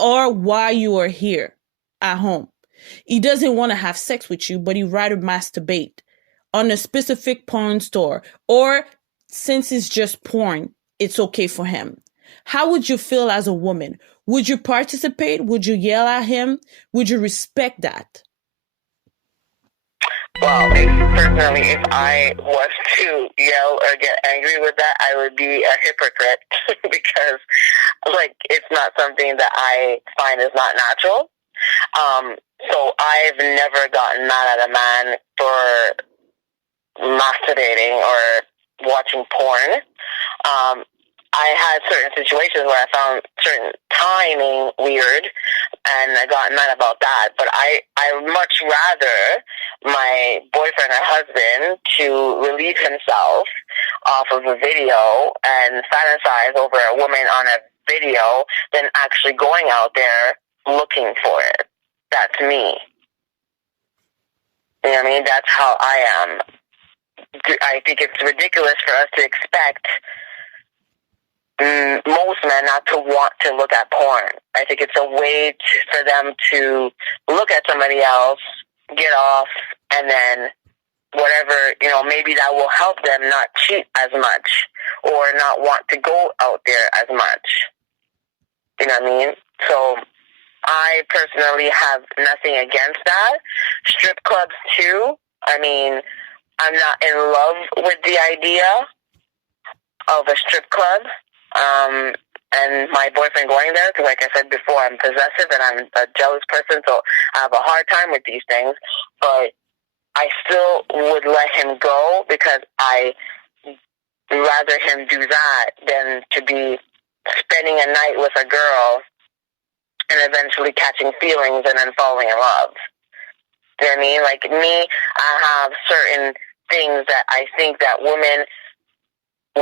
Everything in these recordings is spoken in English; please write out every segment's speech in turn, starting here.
or while you are here at home. He doesn't want to have sex with you, but he'd rather masturbate on a specific porn store. Or since it's just porn, it's okay for him. How would you feel as a woman? Would you participate? Would you yell at him? Would you respect that? Well, personally, if I was to yell or get angry with that, I would be a hypocrite because, like, it's not something that I find is not natural. So I've never gotten mad at a man for masturbating or watching porn. I had certain situations where I found certain timing weird, and I got mad about that. But I would much rather my boyfriend or husband to relieve himself off of a video and fantasize over a woman on a video than actually going out there looking for it. That's me. You know what I mean? That's how I am. I think it's ridiculous for us to expect most men not to want to look at porn. I think it's a way for them to look at somebody else, get off, and then whatever, maybe that will help them not cheat as much or not want to go out there as much. You know what I mean? So I personally have nothing against that. Strip clubs too. I mean, I'm not in love with the idea of a strip club. And my boyfriend going there, because like I said before, I'm possessive and I'm a jealous person, so I have a hard time with these things. But I still would let him go because I rather him do that than to be spending a night with a girl and eventually catching feelings and then falling in love. You know what I mean? Like me, I have certain things that I think that women,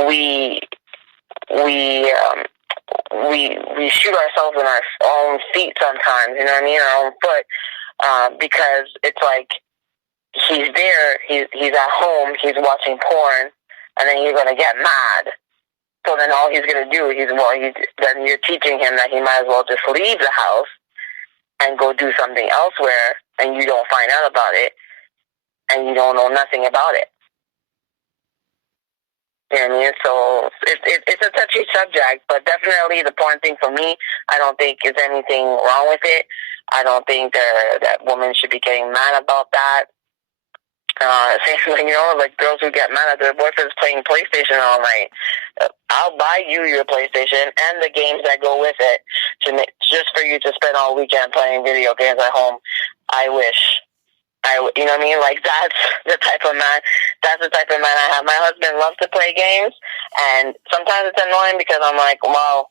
we shoot ourselves in our own feet sometimes, you know what I mean, our own foot, because it's like he's there, he's at home, he's watching porn, and then you're gonna get mad. So then all he's gonna do, then you're teaching him that he might as well just leave the house and go do something elsewhere, and you don't find out about it, and you don't know nothing about it. You know what I mean? So it's a touchy subject, but definitely the porn thing for me, I don't think is anything wrong with it. I don't think that women should be getting mad about that. Same thing, like girls who get mad at their boyfriends playing PlayStation all night. I'll buy you your PlayStation and the games that go with it just for you to spend all weekend playing video games at home. I wish. You know what I mean? Like, that's the type of man I have. My husband loves to play games, and sometimes it's annoying because I'm like, wow,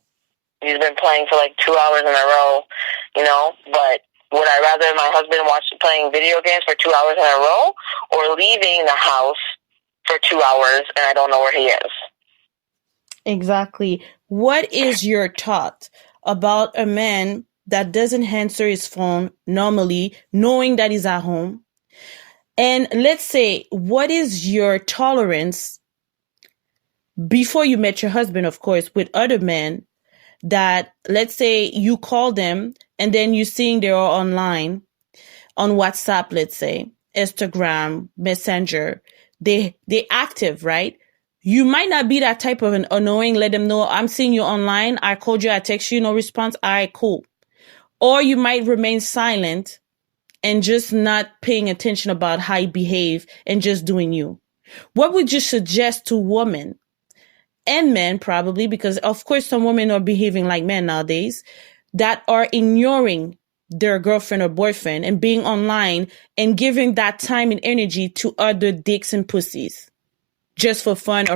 he's been playing for like 2 hours in a row, but would I rather my husband watch playing video games for 2 hours in a row or leaving the house for 2 hours and I don't know where he is? Exactly. What is your thought about a man that doesn't answer his phone normally, knowing that he's at home? And let's say, what is your tolerance before you met your husband, of course, with other men that, let's say, you call them and then you're seeing they're all online on WhatsApp, let's say, Instagram, Messenger, they active, right? You might not be that type of an annoying, let them know, I'm seeing you online, I called you, I text you, no response, all right, cool. Or you might remain silent and just not paying attention about how you behave and just doing you. What would you suggest to women and men, probably, because of course some women are behaving like men nowadays, that are ignoring their girlfriend or boyfriend and being online and giving that time and energy to other dicks and pussies just for fun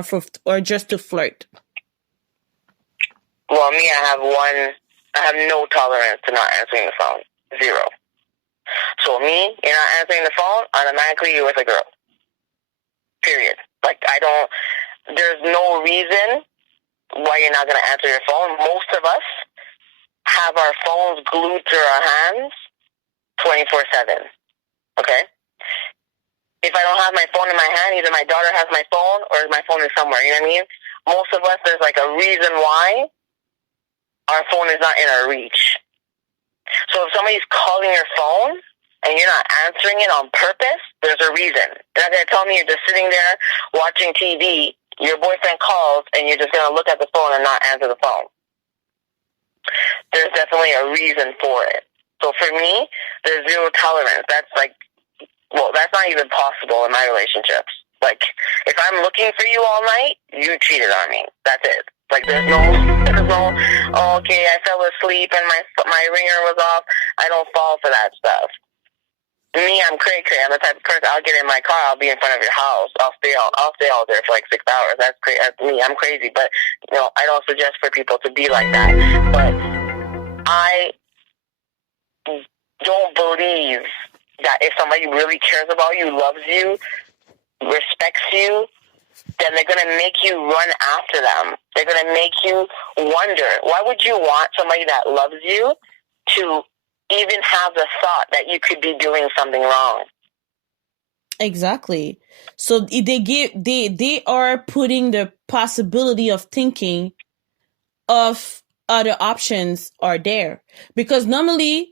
or just to flirt? Well, me, I have no tolerance to not answering the phone. Zero. So me, you're not answering the phone, automatically you're with a girl. Period. Like, there's no reason why you're not going to answer your phone. Most of us have our phones glued to our hands 24/7. Okay? If I don't have my phone in my hand, either my daughter has my phone or my phone is somewhere. You know what I mean? Most of us, there's like a reason why our phone is not in our reach. So if somebody's calling your phone and you're not answering it on purpose, there's a reason. You're not going to tell me you're just sitting there watching TV, your boyfriend calls, and you're just going to look at the phone and not answer the phone. There's definitely a reason for it. So for me, there's zero tolerance. That's that's not even possible in my relationships. Like, if I'm looking for you all night, you cheated on me. That's it. Like, there's no, oh, okay, I fell asleep and my ringer was off. I don't fall for that stuff. Me, I'm cray. I'm the type of person, I'll get in my car, I'll be in front of your house. I'll stay out there for like 6 hours. That's crazy. That's me. I'm crazy. But, I don't suggest for people to be like that. But I don't believe that if somebody really cares about you, loves you, respects you, then they're going to make you run after them. They're going to make you wonder. Why would you want somebody that loves you to even have the thought that you could be doing something wrong? Exactly. So they are putting the possibility of thinking of other options are there, because normally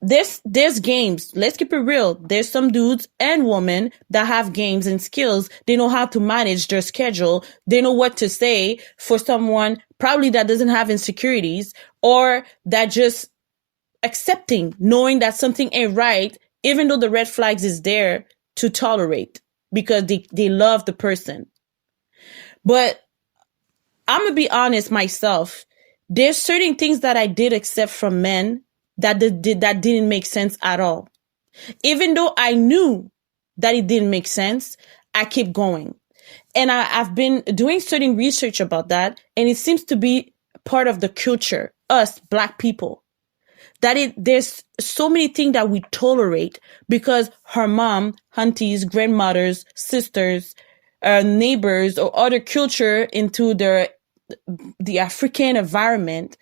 there's games. Let's keep it real. There's some dudes and women that have games and skills. They know how to manage their schedule. They know what to say for someone probably that doesn't have insecurities, or that just accepting, knowing that something ain't right, even though the red flags is there to tolerate because they love the person. But I'm going to be honest myself. There's certain things that I did accept from men that didn't make sense at all. Even though I knew that it didn't make sense, I kept going. And I've been doing certain research about that, and it seems to be part of the culture, us Black people, that there's so many things that we tolerate because her mom, aunties, grandmothers, sisters, neighbors, or other culture into the African environment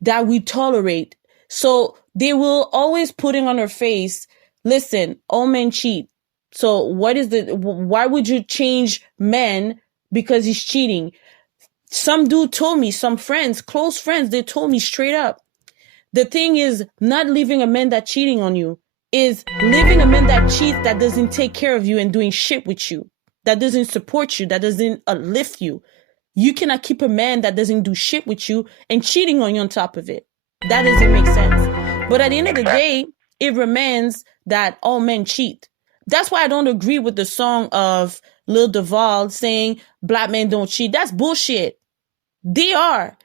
that we tolerate. So they will always putting on her face, listen, all men cheat. So why would you change men because he's cheating? Some dude told me, some friends, close friends, they told me straight up. The thing is not leaving a man that cheating on you, is leaving a man that cheats, that doesn't take care of you and doing shit with you, that doesn't support you, that doesn't uplift you. You cannot keep a man that doesn't do shit with you and cheating on you on top of it. That doesn't make sense. But at the end of the day, it remains that all men cheat. That's why I don't agree with the song of Lil Duval saying Black men don't cheat. That's bullshit. They are.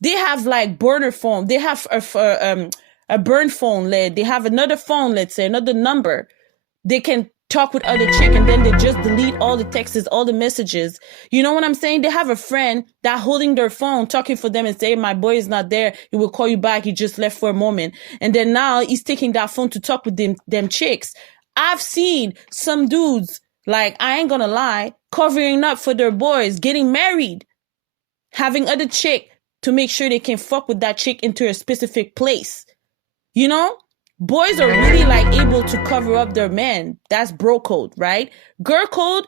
They have like burner phone. They have a burn phone. They have another phone, let's say, another number. They can talk with other chick and then they just delete all the texts, all the messages. You know what I'm saying? They have a friend that holding their phone, talking for them and saying, my boy is not there. He will call you back. He just left for a moment. And then now he's taking that phone to talk with them chicks. I've seen some dudes, like, I ain't gonna lie, covering up for their boys, getting married, having other chick to make sure they can fuck with that chick into a specific place. You know? Boys are really like able to cover up their men. That's bro code, right? Girl code,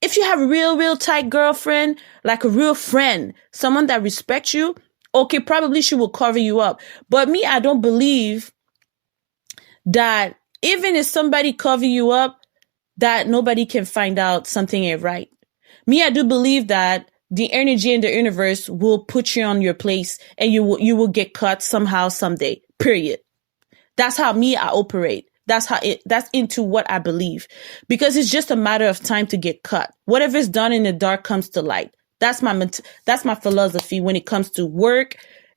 if you have a real tight girlfriend, like a real friend, someone that respects you, okay, probably she will cover you up. But me, I don't believe that even if somebody cover you up, that nobody can find out something ain't right. Me, I do believe that the energy in the universe will put you on your place and you will get caught somehow, someday, period. That's how me, I operate. That's into what I believe, because it's just a matter of time to get cut. Whatever is done in the dark comes to light. That's my philosophy when it comes to work,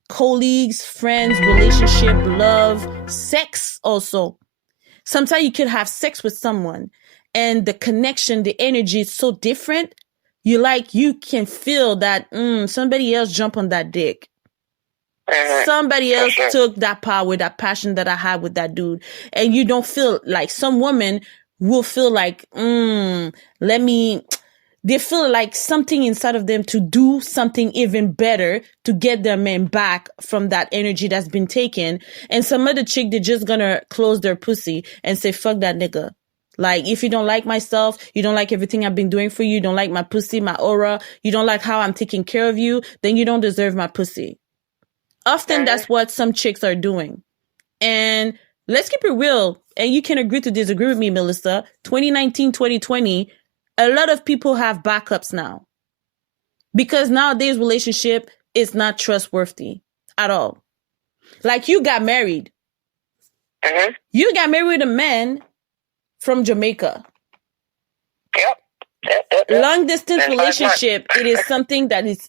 colleagues, friends, relationship, love, sex also. Sometimes you could have sex with someone and the connection, the energy is so different. You can feel that somebody else jump on that dick. Somebody else took that power, that passion that I had with that dude. And you don't feel like, some women will feel like, they feel like something inside of them to do something even better to get their man back from that energy that's been taken. And some other chick, they're just gonna close their pussy and say, fuck that nigga. Like, if you don't like myself, you don't like everything I've been doing for you, you don't like my pussy, my aura, you don't like how I'm taking care of you, then you don't deserve my pussy. Often that's what some chicks are doing. And let's keep it real. And you can agree to disagree with me, Melissa. 2019, 2020, a lot of people have backups now. Because nowadays relationship is not trustworthy at all. Like you got married. You got married with a man from Jamaica. Yep. Long distance relationship, it is something that is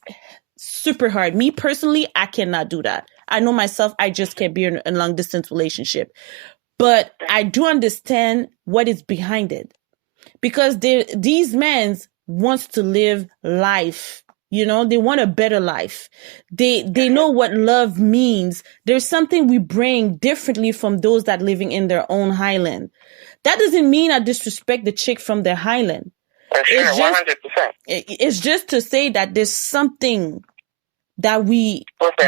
super hard. Me personally, I cannot do that. I know myself, I just can't be in a long distance relationship. But I do understand what is behind it. Because these men wants to live life. You know, they want a better life. They know what love means. There's something we bring differently from those that living in their own highland. That doesn't mean I disrespect the chick from their highland. For sure, 100%. It's just to say that there's something that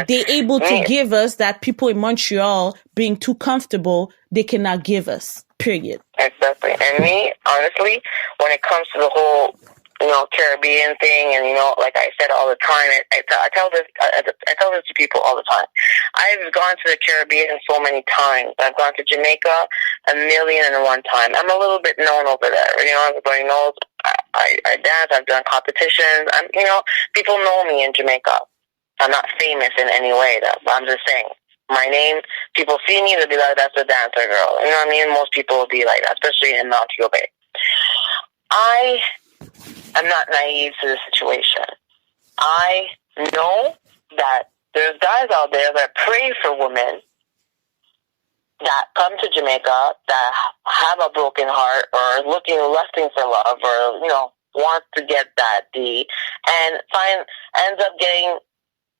they able to give us that people in Montreal, being too comfortable, they cannot give us. Period. Exactly. And me, honestly, when it comes to the whole, Caribbean thing, and like I said all the time, I tell this to people all the time. I've gone to the Caribbean so many times. I've gone to Jamaica 1,000,001 times. I'm a little bit known over there. Everybody knows I dance. I've done competitions. People know me in Jamaica. I'm not famous in any way, though. But I'm just saying. My name, people see me, they'll be like, that's a dancer girl. You know what I mean? Most people will be like that, especially in Montego Bay. I am not naive to the situation. I know that there's guys out there that pray for women that come to Jamaica that have a broken heart or lusting for love or, wants to get that D and ends up getting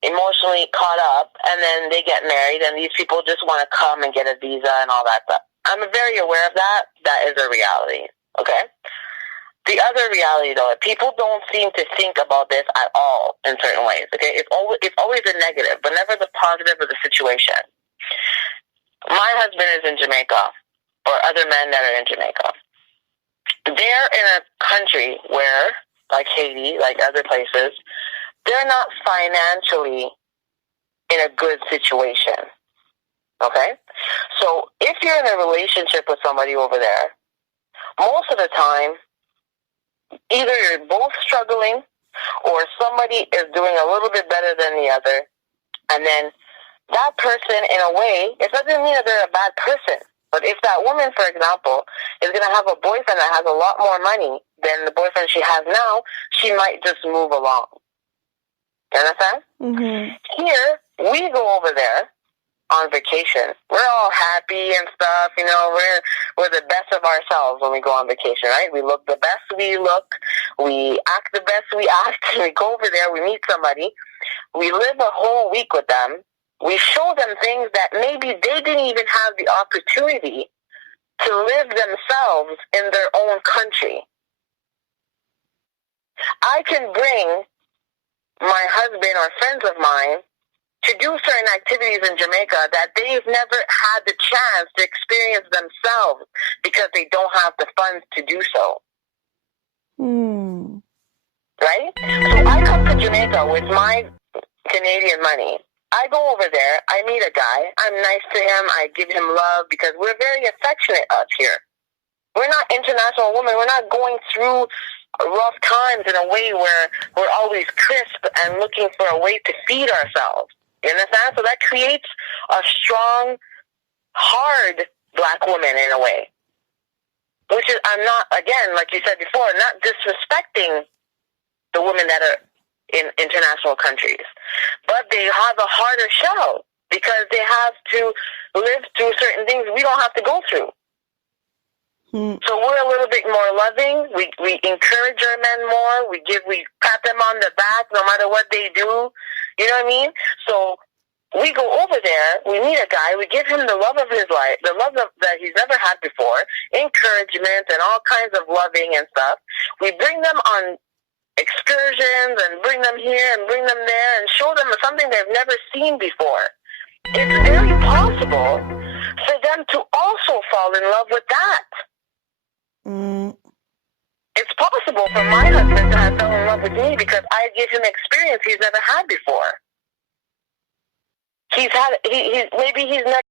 emotionally caught up, and then they get married, and these people just want to come and get a visa and all that stuff. I'm very aware of that. That is a reality, okay? The other reality, though, people don't seem to think about this at all in certain ways, okay? It's always a negative, but never the positive of the situation. My husband is in Jamaica, or other men that are in Jamaica. They're in a country where, like Haiti, like other places, they're not financially in a good situation, okay? So if you're in a relationship with somebody over there, most of the time, either you're both struggling or somebody is doing a little bit better than the other, and then that person, in a way, it doesn't mean that they're a bad person. But if that woman, for example, is going to have a boyfriend that has a lot more money than the boyfriend she has now, she might just move along. You understand? Mm-hmm. Here, we go over there on vacation. We're all happy and stuff, we're the best of ourselves when we go on vacation, right? We look the best we look, we act the best we act, we go over there, we meet somebody, we live a whole week with them, we show them things that maybe they didn't even have the opportunity to live themselves in their own country. I can bring my husband or friends of mine to do certain activities in Jamaica that they've never had the chance to experience themselves because they don't have the funds to do so. Right? So I come to Jamaica with my Canadian money. I go over there, I meet a guy, I'm nice to him, I give him love because we're very affectionate up here. We're not international women, we're not going through rough times in a way where we're always crisp and looking for a way to feed ourselves. You understand? So that creates a strong, hard black woman in a way. Which is, I'm not, again, like you said before, not disrespecting the women that are in international countries. But they have a harder shell because they have to live through certain things we don't have to go through. So we're a little bit more loving. We encourage our men more. We pat them on the back no matter what they do. You know what I mean? So we go over there. We meet a guy. We give him the love of his life, the love that he's never had before, encouragement and all kinds of loving and stuff. We bring them on excursions and bring them here and bring them there and show them something they've never seen before. It's very possible for them to also fall in love with that. It's possible for my husband to have fell in love with me because I give him experience he's never had before. he's had, maybe he's never